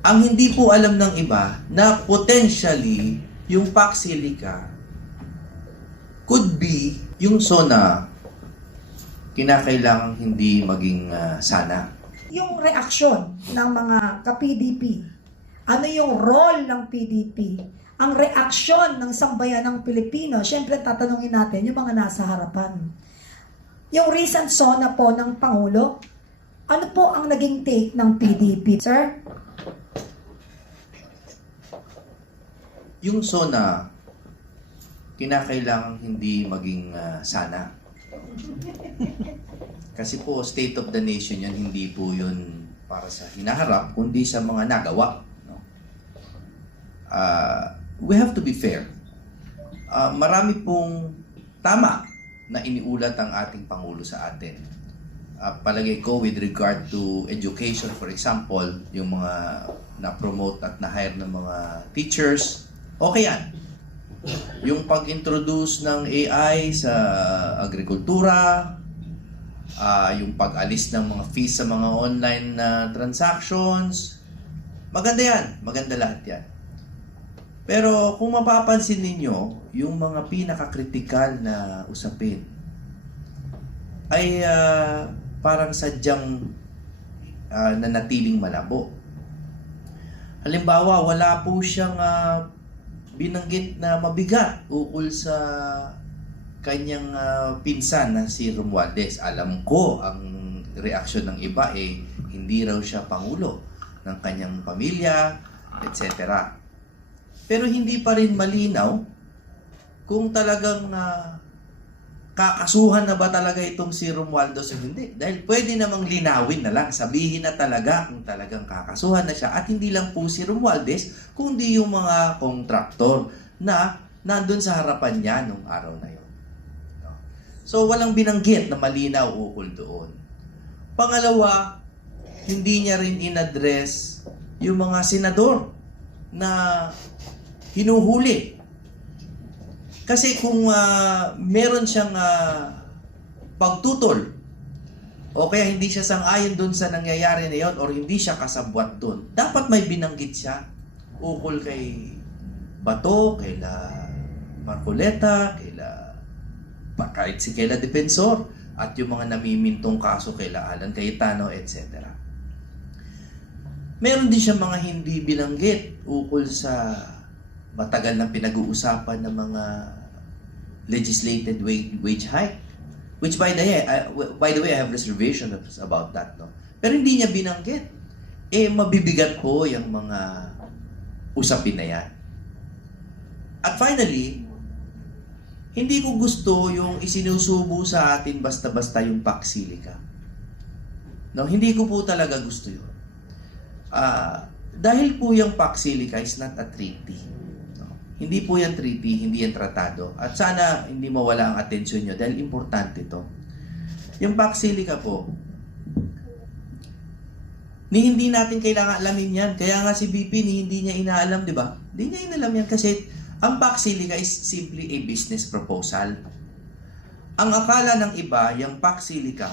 Ang hindi po alam ng iba na potentially yung Paxilica could be yung SONA kinakailangang hindi maging sana. Yung reaksyon ng mga ka-PDP, ano yung role ng PDP, ang reaksyon ng sambayanang Pilipino, syempre tatanungin natin yung mga nasa harapan. Yung recent SONA po ng Pangulo, ano po ang naging take ng PDP? Sir? Yung SONA kinakailangang hindi maging sana. Kasi po, state of the nation yan, hindi po yun para sa hinaharap, kundi sa mga nagawa. No? We have to be fair. Marami pong tama na iniulat ang ating Pangulo sa atin. Palagay ko with regard to education, for example, yung mga na-promote at na-hire ng mga teachers, okay yan. Yung pag-introduce ng AI sa agrikultura, yung pag-alis ng mga fees sa mga online transactions, maganda yan. Maganda lahat yan. Pero kung mapapansin ninyo, yung mga pinaka-critical na usapin ay parang sadyang nanatiling malabo. Halimbawa, wala po siyang binanggit na mabigat ukol sa kanyang pinsan na si Romualdez. Alam ko ang reaksyon ng iba hindi raw siya pangulo ng kanyang pamilya, etc. Pero hindi pa rin malinaw kung talagang kakasuhan na ba talaga itong si Romualdez o hindi. Dahil pwede namang linawin na lang, sabihin na talaga kung talagang kakasuhan na siya. At hindi lang po si Romualdez, kundi yung mga kontraktor na nandun sa harapan niya nung araw na yun. So, walang binanggit na malinaw ukol doon. Pangalawa, hindi niya rin in-address yung mga senador na hinuhuli. Kasi kung meron siyang pagtutol o kaya hindi siya sang-ayon doon sa nangyayari na yun or hindi siya kasabwat doon, dapat may binanggit siya ukol kay Bato, kaila Marcoleta, kahit si kaila Defensor at yung mga namimintong kaso kaila Alan Cayetano, etc. Meron din siya mga hindi binanggit ukol sa matagal na pinag-uusapan ng mga legislated wage hike. Which by the way, I have reservations about that. No? Pero hindi niya binanggit. Mabibigat po yung mga usapin na yan. At finally, hindi ko gusto yung isinusubo sa atin basta-basta yung Paxilica. No, hindi ko po talaga gusto yun. Dahil po yung Paxilica is not a treaty. Hindi po yan treaty, hindi yan tratado. At sana hindi mawala ang atensyon nyo dahil importante to. Yung Paxilica po, hindi natin kailangan alamin yan. Kaya nga si BP hindi niya inaalam, di ba? Hindi niya inalam yan kasi ang Paxilica is simply a business proposal. Ang akala ng iba, yung Paxilica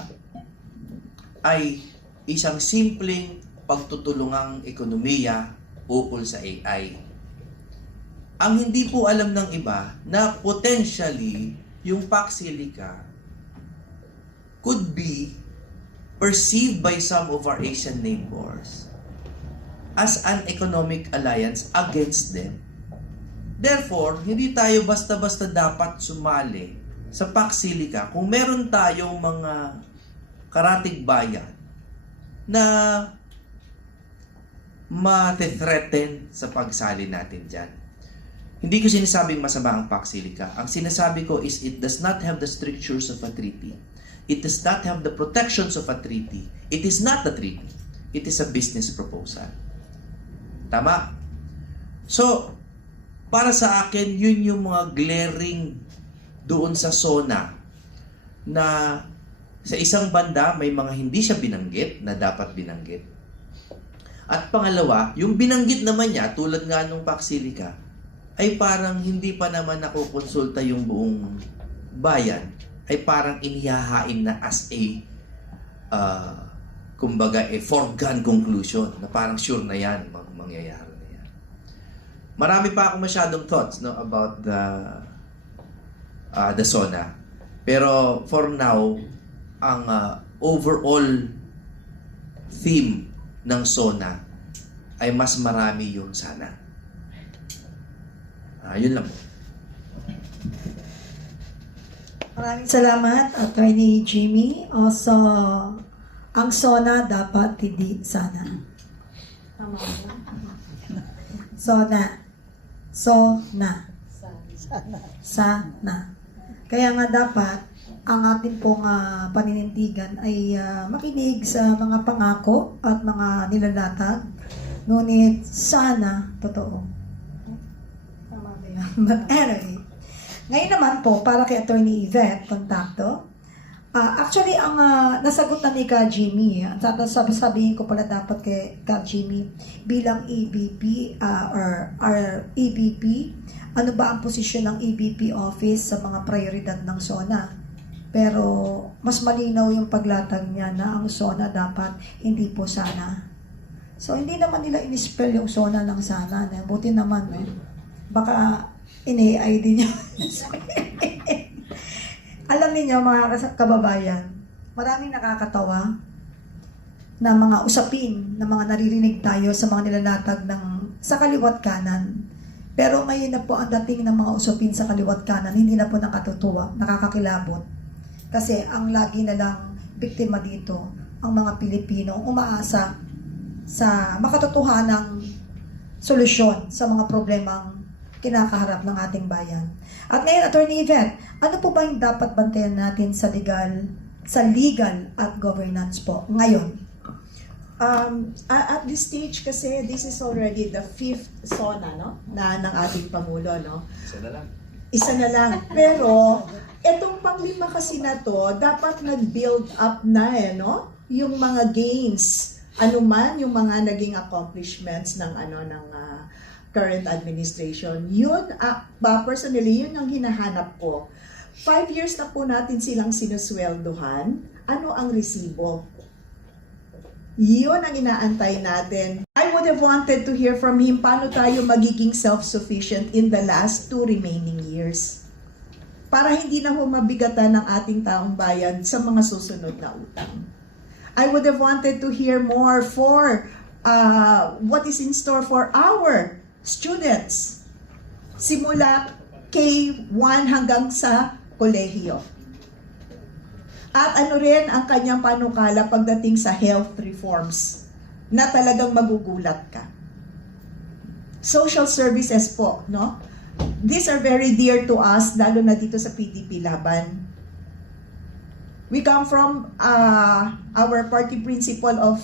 ay isang simpleng pagtutulungang ekonomiya ukol sa AI. Ang hindi po alam ng iba na potentially yung Paxilica could be perceived by some of our Asian neighbors as an economic alliance against them. Therefore, hindi tayo basta-basta dapat sumali sa Paxilica kung meron tayong mga karatig bayan na ma-threaten sa pagsali natin dyan. Hindi ko sinasabing masama ang Paxilica. Ang sinasabi ko is it does not have the strictures of a treaty. It does not have the protections of a treaty. It is not a treaty. It is a business proposal. Tama? So, para sa akin, yun yung mga glaring doon sa SONA na sa isang banda may mga hindi siya binanggit na dapat binanggit. At pangalawa, yung binanggit naman niya tulad nga nung Paxilica ay parang hindi pa naman nakukonsulta yung buong bayan, ay parang inihahain na as a kumbaga a foregone conclusion na parang sure na yan mangyayari na yan. Marami pa akong masyadong thoughts no, about the SONA. Pero for now, ang overall theme ng SONA ay mas marami yung sana. Yun lang. Maraming salamat, Attorney Jimmy. Also, ang SONA dapat hindi sana. SONA. SONA. Sana. Kaya nga dapat, ang ating pong paninindigan ay makinig sa mga pangako at mga nilalatag. Ngunit sana, totoo. Tama ba yan? But anyway, ngayon naman po, para kay Attorney Yvette Contacto, actually, ang nasagot na ni Ka Jimmy, sabihin ko pala dapat kay Ka Jimmy, bilang EBP or EBP, ano ba ang posisyon ng EBP office sa mga prioridad ng SONA? Pero mas malinaw yung paglatag niya na ang SONA dapat hindi po sana. So, hindi naman nila in-spell yung SONA ng sana. Buti naman, no? Baka in-AI din yun. Alam niyo mga kababayan, maraming nakakatawa na mga usapin na mga naririnig tayo sa mga nilalatag sa kaliwat kanan. Pero ngayon na po ang dating ng mga usapin sa kaliwat kanan, hindi na po nakatutuwa, nakakakilabot. Kasi ang lagi na lang biktima dito, ang mga Pilipino, umaasa sa makatotohanang solusyon sa mga problemang kinakaharap ng ating bayan. At ngayon, Attorney Yvette, ano po ba yung dapat bantayan natin sa legal at governance po ngayon? At this stage kasi, this is already the 5th SONA, no? Na ng ating Pangulo, no? Isa na lang. Pero, etong pang-5 kasi na to, dapat nag-build up na no? Yung mga gains, anuman yung mga naging accomplishments ng current administration. Yun, personally, yun ang hinahanap ko. 5 years na po natin silang sinusweldohan. Ano ang resibo? Yun ang inaantay natin. I would have wanted to hear from him paano tayo magiging self-sufficient in the last 2 remaining years. Para hindi na humabigatan ng ating taong bayan sa mga susunod na utang. I would have wanted to hear more for what is in store for our students. Simula K1 hanggang sa kolehiyo. At ano rin ang kanyang panukala pagdating sa health reforms na talagang magugulat ka. Social services po, no? These are very dear to us, lalo na dito sa PDP Laban. We come from our party principle of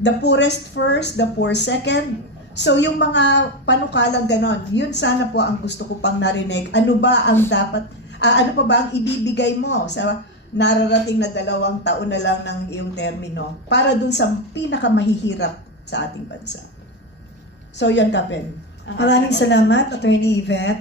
the poorest first, the poor second. So yung mga panukalang ganon, yun sana po ang gusto ko pang narinig. Ano ba ang dapat, ano pa ba ang ibibigay mo sa nararating na 2 taon na lang ng iyong termino para dun sa pinakamahihirap sa ating bansa. So yan, Kapen. Maraming salamat, Attorney Yvette.